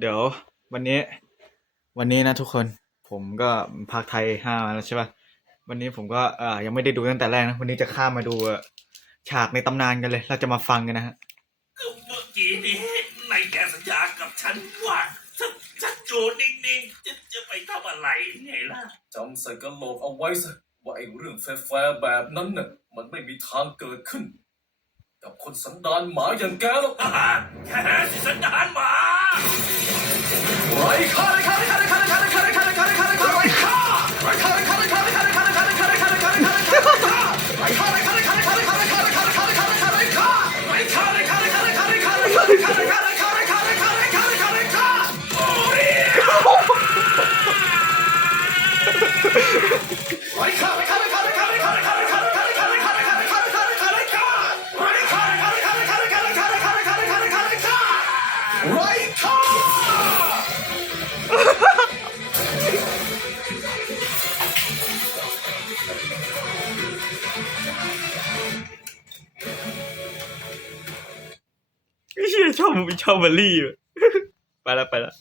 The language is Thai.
เดี๋ยววันนี้ วันนี้นะทุกคน ผมก็ภาคไทยห้ามาแล้วใช่ปะ่ะวันนี้ผมก็อ่อยังไม่ได้ดูตั้งแต่แรกนะ วันนี้จะข้ามมาดูฉากในตำนานกันเลย เราจะมาฟังกันนะฮะ ก็เมื่อกี้นี้นแกสัญญากับฉันว่าฉันฉันจูนิ่งๆจะจะไปทำอะไรไงล่ะ จำใส่กระโหลกเอาไว้ซะว่าไอ้เรื่องแฟร์แบบนั้นน่ะมันไม่มีทางเกิดขึ้น กับคนสันดานหมาอย่างแกหรอก แคส ไอ้เชี่ยชอบชอบเบอร์รี่ไปแล้วไปแล้ว